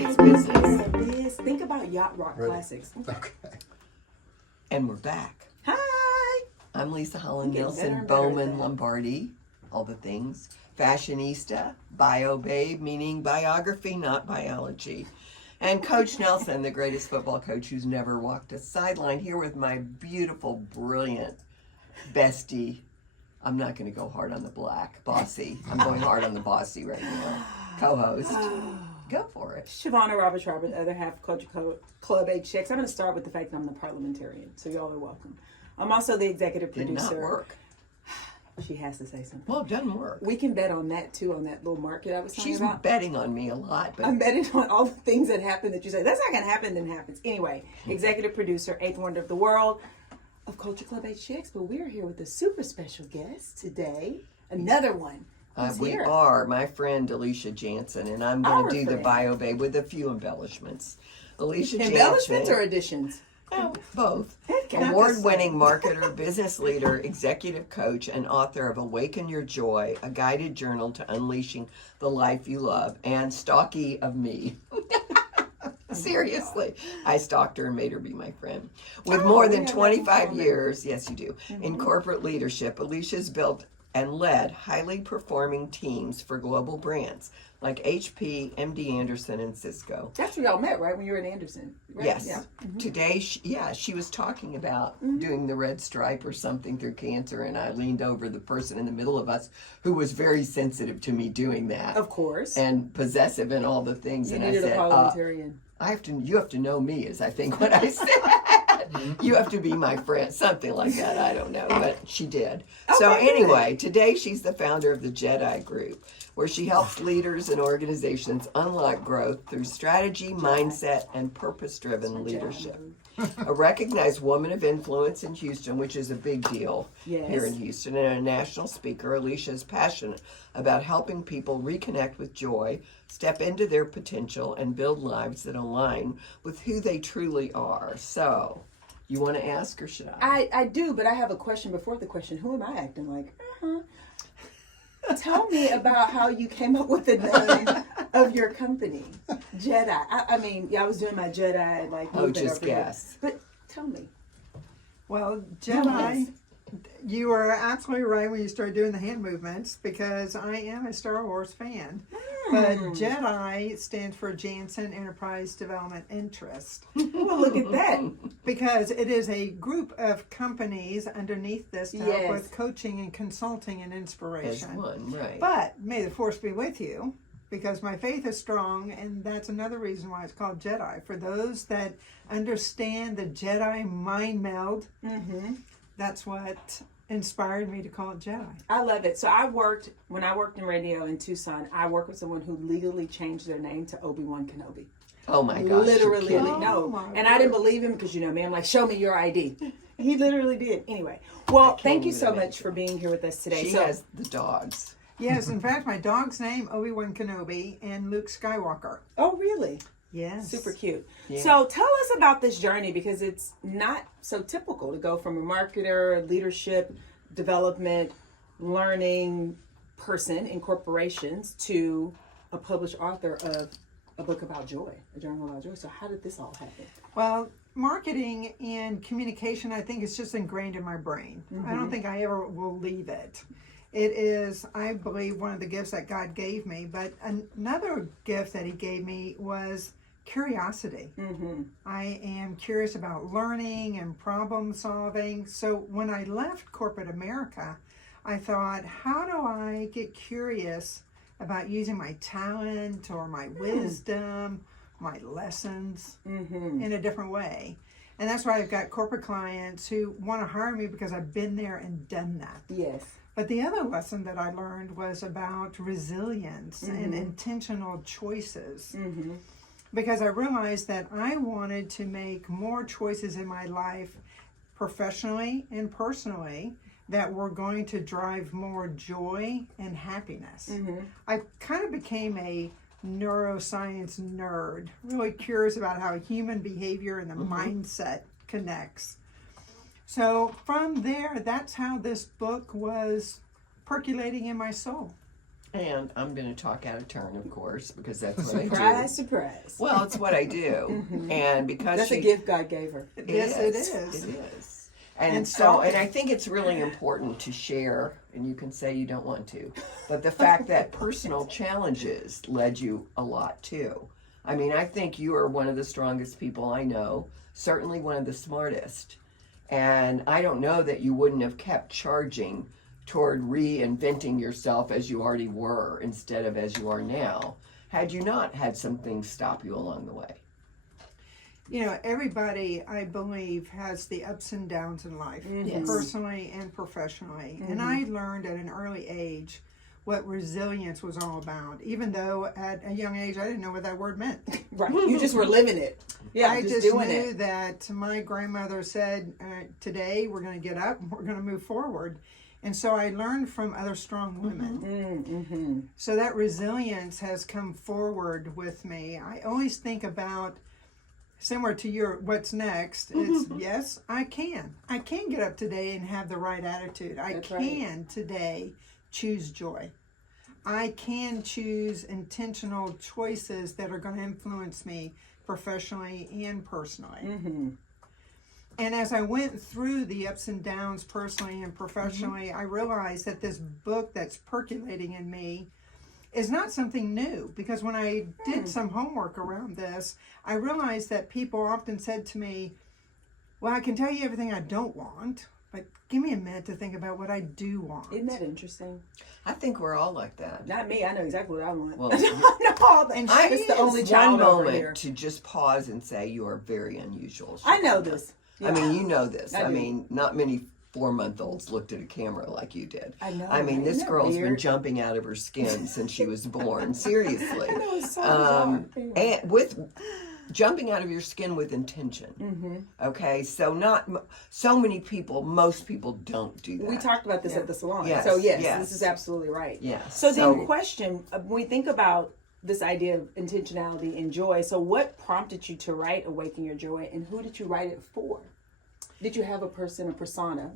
It's business. Think about yacht rock classics. Okay. And we're back. Hi. I'm Leisa, Better Holland-Nelson, and better at Bowman, that. Lombardi, all the things. Fashionista, bio babe, meaning biography, not biology. And Coach Nelson, the greatest football coach who's never walked a sideline, here with my beautiful, brilliant bestie. I'm not going to go hard on the black, bossy. I'm going hard on the bossy right now. Co-host. Go for it. Shavonnah Roberts Robert, the other half of Culture Club HTX. I'm going to start with the fact that I'm the parliamentarian, so y'all are welcome. I'm also the executive Did producer. not work. She has to say something. Well, it doesn't work. We can bet on that too, on that little market I was talking She's about. betting on me a lot, but I'm betting on all the things that happen that you say, that's not going to happen, then happens. Anyway, executive producer, eighth wonder of the world of Culture Club HTX, but we're here with a super special guest today. Another one. Who's we here? are my friend Alicia Jansen, and I'm going Our to do the friend. bio babe with a few embellishments. Alicia Embellishments Jansen, or additions? oh, both. Okay. Award-winning marketer, business leader, executive coach, and author of Awaken Your Joy, a guided journal to unleashing the life you love, and stalky of me. Seriously, I stalked her and made her be my friend. With more than we have that in 25 common. years, yes you do, in corporate leadership, Alicia's built and led highly performing teams for global brands like HP, MD Anderson, and Cisco. That's where y'all met, right? When you were in Anderson. Right? Yes. Yeah. Today, she was talking about doing the red stripe or something through cancer, and I leaned over the person in the middle of us who was very sensitive to me doing that. Of course. And possessive and all the things. You and I needed said, a parliamentarian. you have to know me, is I think what I said. You have to be my friend, something like that. I don't know, but she did. So Okay, good. anyway, today she's the founder of the JEDI group, where she helps leaders and organizations unlock growth through strategy, mindset, and purpose-driven leadership. A recognized woman of influence in Houston, which is a big deal here in Houston, and a national speaker, Alicia is passionate about helping people reconnect with joy, step into their potential, and build lives that align with who they truly are. So, you want to ask, or should I? I do, but I have a question before the question. Who am I acting like? Tell me about how you came up with the name of your company, JEDI. I mean, I was doing my JEDI like. Just guess. But tell me. Well, JEDI, you were absolutely right when you started doing the hand movements, because I am a Star Wars fan. But JEDI stands for Jansen Enterprise Development Interest. Well, look at that. Because it is a group of companies underneath this to help Yes. with coaching and consulting and As inspiration. one, right. But may the force be with you, because my faith is strong, and that's another reason why it's called JEDI. For those that understand the JEDI mind meld, that's what inspired me to call it JEDI. I love it. So when I worked in radio in Tucson, I worked with someone who legally changed their name to Obi-Wan Kenobi. Oh my gosh. Literally, you're kidding. no. my And I didn't believe him because, you know me, I'm like, show me your ID. He literally did. Anyway, well, thank you even so much imagine. for being here with us today. She has the dogs. Yes, in fact, my dog's name, Obi-Wan Kenobi, and Luke Skywalker. Oh, really? Yes. Super cute. Yeah. So tell us about this journey, because it's not so typical to go from a marketer, leadership, development, learning person in corporations to a published author of a book about joy, a journal about joy. So how did this all happen? Well, marketing and communication, I think, is just ingrained in my brain. I don't think I ever will leave it. It is, I believe, one of the gifts that God gave me. But another gift that He gave me was curiosity. I am curious about learning and problem solving. So when I left corporate America, I thought, how do I get curious about using my talent or my wisdom, my lessons in a different way? And that's why I've got corporate clients who want to hire me because I've been there and done that. Yes. But the other lesson that I learned was about resilience and intentional choices. Because I realized that I wanted to make more choices in my life, professionally and personally, that were going to drive more joy and happiness. I kind of became a neuroscience nerd, really curious about how human behavior and the mindset connects. So from there, that's how this book was percolating in my soul. And I'm going to talk out of turn, of course, because that's what I do. Surprise, surprise. Well, it's what I do. And because That's a gift God gave her. Yes, it is. It is. And And so, and stalking. I think it's really important to share, and you can say you don't want to, but the fact that personal challenges led you a lot too. I mean, I think you are one of the strongest people I know, certainly one of the smartest. And I don't know that you wouldn't have kept charging toward reinventing yourself as you already were instead of as you are now, had you not had some things stop you along the way. You know, everybody, I believe, has the ups and downs in life, Yes. personally and professionally. And I learned at an early age what resilience was all about, even though at a young age I didn't know what that word meant. Right. You just were living it. Yeah, I just doing knew it. that my grandmother said, today we're going to get up and we're going to move forward. And so I learned from other strong women. Mm-hmm. So that resilience has come forward with me. I always think about, similar to your what's next, it's yes, I can get up today and have the right attitude. That's can today choose joy. I can choose intentional choices that are going to influence me professionally and personally. Mm-hmm. And as I went through the ups and downs personally and professionally, I realized that this book that's percolating in me is not something new, because when I did some homework around this, I realized that people often said to me, well, I can tell you everything I don't want, but give me a minute to think about what I do want. Isn't that interesting? I think we're all like that. Not me. I know exactly what I want. Well, I know all that. And I'm she the only It's child one over moment here. to just pause and say you are very unusual. I know Shavonnah. this. I mean, you know this. I I do. mean, not many 4-month-olds looked at a camera like you did. I know. I mean, this Isn't that girl's been weird? jumping out of her skin since she was born. Seriously. I know, it's so bizarre. Anyway. And with jumping out of your skin with intention. Mm-hmm. Okay, so so many people, most people don't do that. We talked about this at the salon. Yes, So yes, yes. this is absolutely right. Yes. So then question, when we think about this idea of intentionality and joy, so what prompted you to write Awaken Your Joy, and who did you write it for? Did you have a persona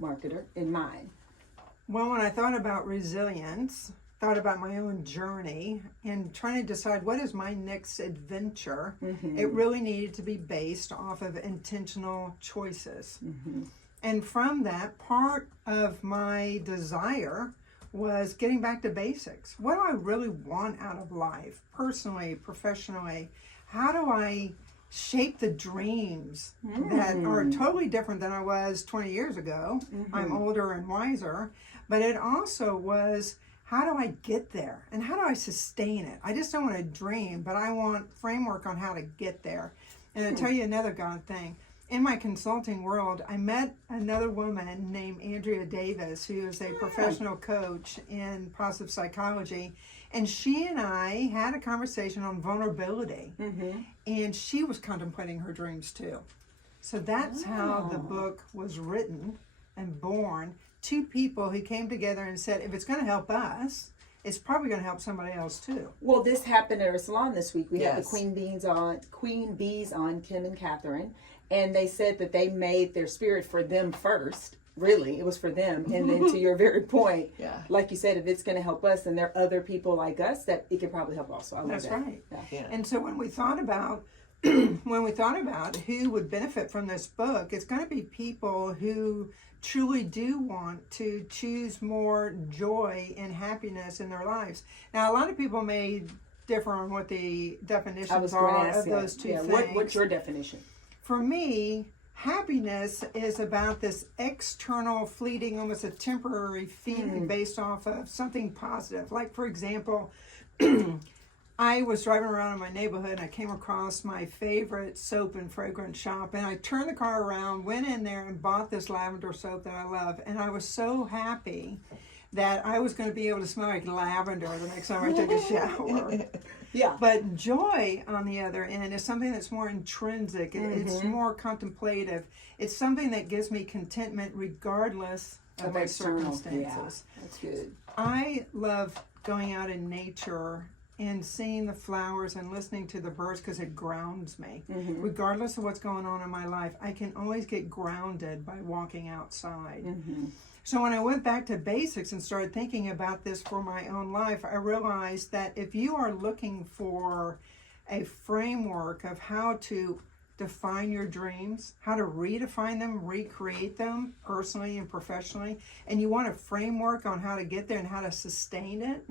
marketer in mind? Well, when I thought about resilience, thought about my own journey, and trying to decide what is my next adventure, it really needed to be based off of intentional choices. And from that, part of my desire was getting back to basics. What do I really want out of life, personally, professionally? How do I shape the dreams that are totally different than I was 20 years ago? I'm older and wiser, but it also was, how do I get there? And how do I sustain it? I just don't want to dream, but I want framework on how to get there. And I'll tell you another God thing. In my consulting world, I met another woman named Andrea Davis, who is a professional coach in positive psychology. And she and I had a conversation on vulnerability. And she was contemplating her dreams too. So that's how the book was written and born. Two people who came together and said, if it's going to help us, it's probably going to help somebody else too. Well, this happened at our salon this week. We had the Yes. Queen Bees on, Kim and Catherine, and they said that they made their spirit for them first. Really, it was for them. And then to your very point, Yeah. like you said, if it's going to help us, then there are other people like us that it could probably help also. I love That's that. right. Yeah. Yeah. And so when we thought about who would benefit from this book, it's going to be people who truly do want to choose more joy and happiness in their lives. Now, a lot of people may differ on what the I was definitions going to are ask of that. those two Yeah, things. what's your definition? For me, happiness is about this external, fleeting, almost a temporary feeling based off of something positive. Like, for example, I was driving around in my neighborhood and I came across my favorite soap and fragrance shop, and I turned the car around, went in there and bought this lavender soap that I love, and I was so happy that I was going to be able to smell like lavender the next time I took a shower. Yeah. But joy, on the other end, is something that's more intrinsic. It's more contemplative. It's something that gives me contentment regardless of my external. circumstances. Yeah, that's good. I love going out in nature and seeing the flowers and listening to the birds because it grounds me. Regardless of what's going on in my life, I can always get grounded by walking outside. So when I went back to basics and started thinking about this for my own life, I realized that if you are looking for a framework of how to define your dreams, how to redefine them, recreate them personally and professionally, and you want a framework on how to get there and how to sustain it,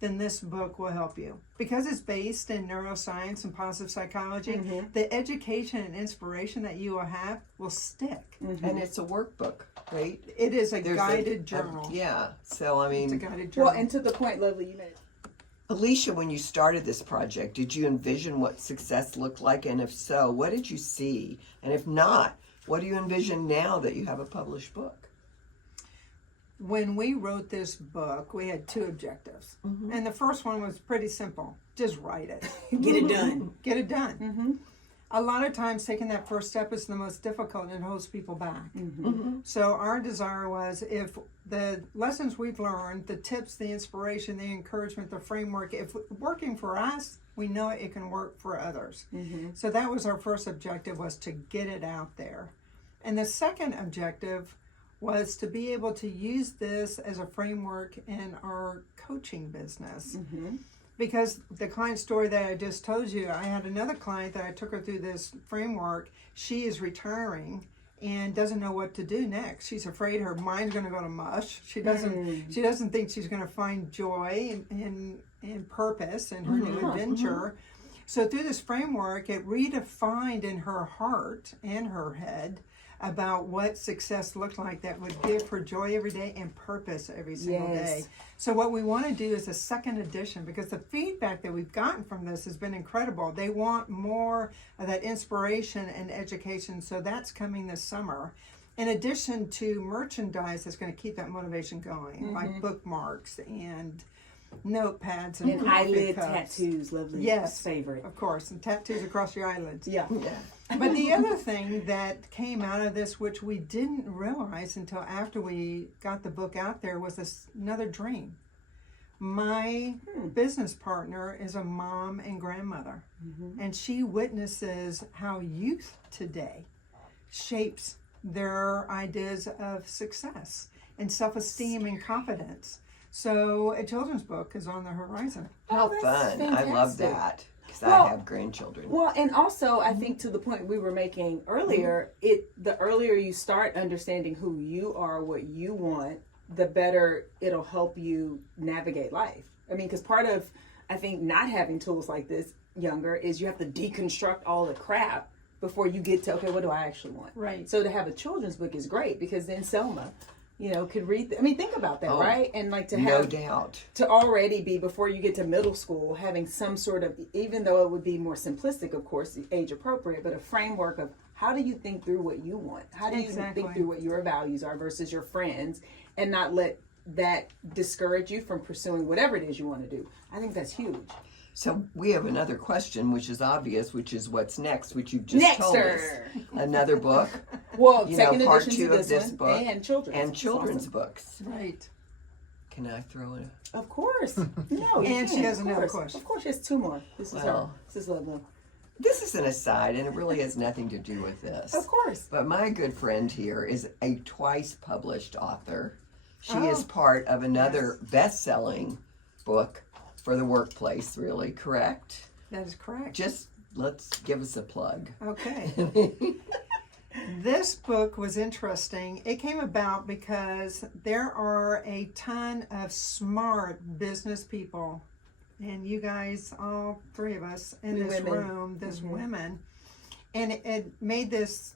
then this book will help you. Because it's based in neuroscience and positive psychology, the education and inspiration that you will have will stick. And it's a workbook, right? It is a There's guided journal. Yeah. So, I It's a mean, guided journal. Well, and to the point, Lovely, you made. Alicia, when you started this project, did you envision what success looked like? And if so, what did you see? And if not, what do you envision now that you have a published book? When we wrote this book, we had two objectives. And the first one was pretty simple. Just write it. Get it done. Get it done. A lot of times taking that first step is the most difficult and it holds people back. So our desire was, if the lessons we've learned, the tips, the inspiration, the encouragement, the framework, if working for us, we know it can work for others. So that was our first objective, was to get it out there. And the second objective was to be able to use this as a framework in our coaching business. Because the client story that I just told you, I had another client that I took her through this framework. She is retiring and doesn't know what to do next. She's afraid her mind's going to go to mush. She doesn't think she's going to find joy and purpose in her new adventure. So through this framework, it redefined in her heart and her head about what success looked like that would give her joy every day and purpose every single day. So what we want to do is a second edition, because the feedback that we've gotten from this has been incredible. They want more of that inspiration and education, so that's coming this summer. In addition to merchandise that's going to keep that motivation going, like bookmarks and notepads and eyelid cups. tattoos, Lovely. Yes, Favorite. of course, and tattoos across your eyelids. Yeah. But the other thing that came out of this, which we didn't realize until after we got the book out there, was another dream. My business partner is a mom and grandmother, and she witnesses how youth today shapes their ideas of success and self-esteem and confidence. So a children's book is on the horizon. How that's fun. I love fantastic. that. Because Well- I have grandchildren. Well, and also I think to the point we were making earlier, the earlier you start understanding who you are, what you want, the better it'll help you navigate life. I mean, because part of, I think, not having tools like this younger is you have to deconstruct all the crap before you get to, okay, what do I actually want? Right. So to have a children's book is great, because then Selma, could read. I mean, think about that, Oh, right? And like to No have doubt. to already be, before you get to middle school, having some sort of, even though it would be more simplistic, of course, age appropriate, but a framework of how do you think through what you want? How do you Exactly. think through what your values are versus your friends, and not let that discourage you from pursuing whatever it is you want to do? I think that's huge. So we have another question, which is obvious, which is what's next, which you've just told us. Nexter. Another book Well, You know, second part edition two to of this this one, book and children's. and It's children's awesome. books. Right. Can I throw in a... Of course. No, you And she can, has of another course. question. Of course, she has two more. This is her. Well. This is lovely. This is an aside, and it really has nothing to do with this. Of course. But my good friend here is a twice published author. She Oh. is part of another best-selling book for the workplace, really, correct? That is correct. Just let's give us a plug. Okay. This book was interesting. It came about because there are a ton of smart business people, and you guys, all three of us in We this women. room, this women, and it made this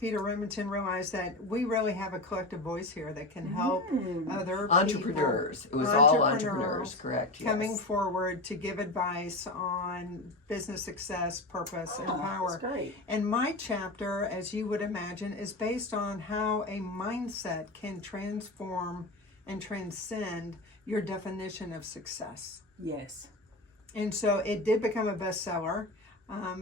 Peter Remington realized that we really have a collective voice here that can help other Entrepreneurs. people, It was all entrepreneurs, correct? Yes. coming forward to give advice on business success, purpose, and power. That's great. And my chapter, as you would imagine, is based on how a mindset can transform and transcend your definition of success. Yes. And so it did become a bestseller.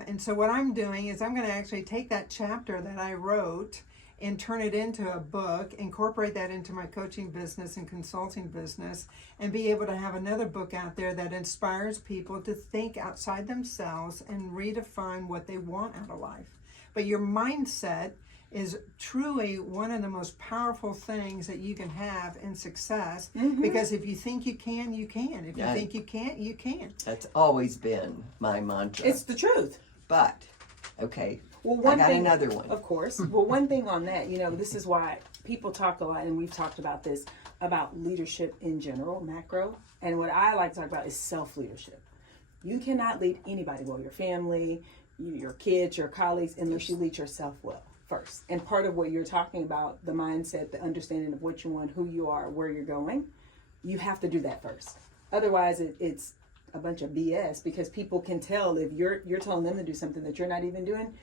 And so what I'm doing is I'm going to actually take that chapter that I wrote and turn it into a book, incorporate that into my coaching business and consulting business, and be able to have another book out there that inspires people to think outside themselves and redefine what they want out of life. But your mindset is truly one of the most powerful things that you can have in success. Mm-hmm. Because if you think you can, you can. If you Yeah. think you can't, you can't. That's always been my mantra. It's the truth. But, okay, Well, I got another one. Of course. Well, one thing on that, this is why people talk a lot, and we've talked about this, about leadership in general, macro. And what I like to talk about is self-leadership. You cannot lead anybody well, your family, your kids, your colleagues, unless you lead yourself well first. And part of what you're talking about, the mindset, the understanding of what you want, who you are, where you're going, you have to do that first. Otherwise, it's a bunch of BS, because people can tell if you're telling them to do something that you're not even doing.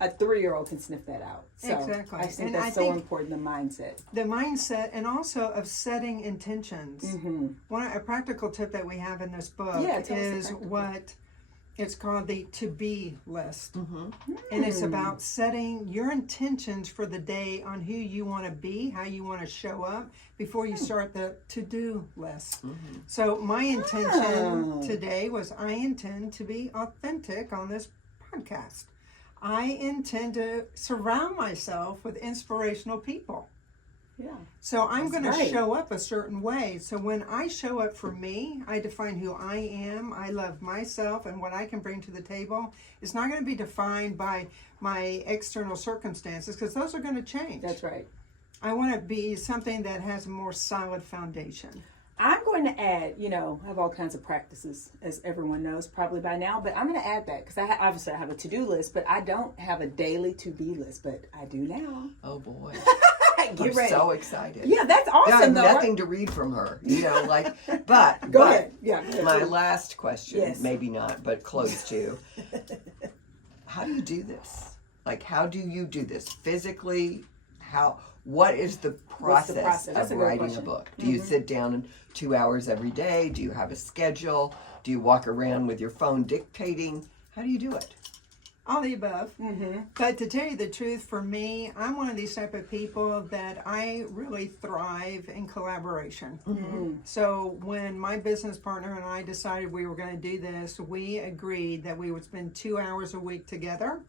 A 3-year-old can sniff that out. So Exactly. I think And that's I so think important, the mindset. the mindset, and also of setting intentions. Mm-hmm. A practical tip that we have in this book Yeah, tell us the is practical. what it's called the to be list. Mm-hmm. And it's about setting your intentions for the day on who you want to be, how you want to show up before you start the to-do list. Mm-hmm. So my intention Oh. today was I intend to be authentic on this podcast. I intend to surround myself with inspirational people. Yeah. So I'm That's going to right. show up a certain way. So when I show up for me, I define who I am. I love myself, and what I can bring to the table is not going to be defined by my external circumstances, because those are going to change. That's right. I want to be something that has a more solid foundation. I'm going to add, I have all kinds of practices, as everyone knows probably by now, but I'm going to add that because obviously I have a to-do list, but I don't have a daily to-be list, but I do now. Oh, boy. Get I'm ready. so excited. Yeah, that's I have awesome though. nothing to read from her, but Go ahead. Yeah. go ahead. my last question, Yes. maybe not, but close to. How do you do this? How do you do this physically? What is the What's the process process? That's of a good writing question. a book? Do you sit down 2 hours every day? Do you have a schedule? Do you walk around with your phone dictating? How do you do it? All the above. Mm-hmm. But to tell you the truth, for me, I'm one of these type of people that I really thrive in collaboration. Mm-hmm. So when my business partner and I decided we were going to do this, we agreed that we would spend 2 hours a week together,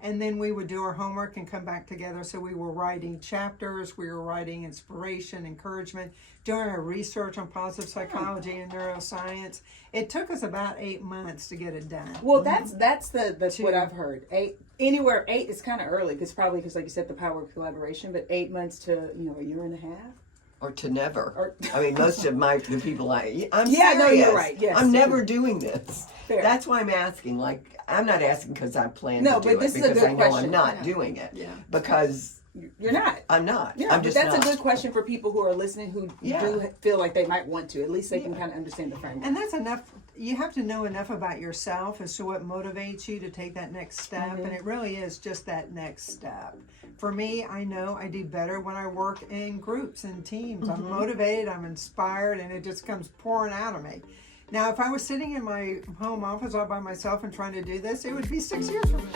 and then we would do our homework and come back together. So we were writing chapters, we were writing inspiration, encouragement, doing our research on positive psychology and neuroscience. It took us about 8 months to get it done. Well, that's what Two. I've heard. 8 is kind of early because like you said, the power of collaboration. But 8 months to a year and a half. Or to never. Or- I mean, most of the people I'm Yeah, serious. no, you're right. Yes. I'm never doing this. Fair. That's why I'm asking. I'm not asking because I plan No, to do but this it is a because good I know question. I'm not Yeah. doing it. Yeah. Because You're not. I'm not. Yeah, I'm but just that's not. a good question for people who are listening who Yeah. do feel like they might want to. At least they can kind of understand the framework. And that's enough. You have to know enough about yourself as to what motivates you to take that next step. And it really is just that next step. For me, I know I do better when I work in groups and teams. I'm motivated, I'm inspired, and it just comes pouring out of me. Now, if I was sitting in my home office all by myself and trying to do this, it would be 6 years from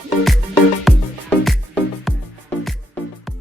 now.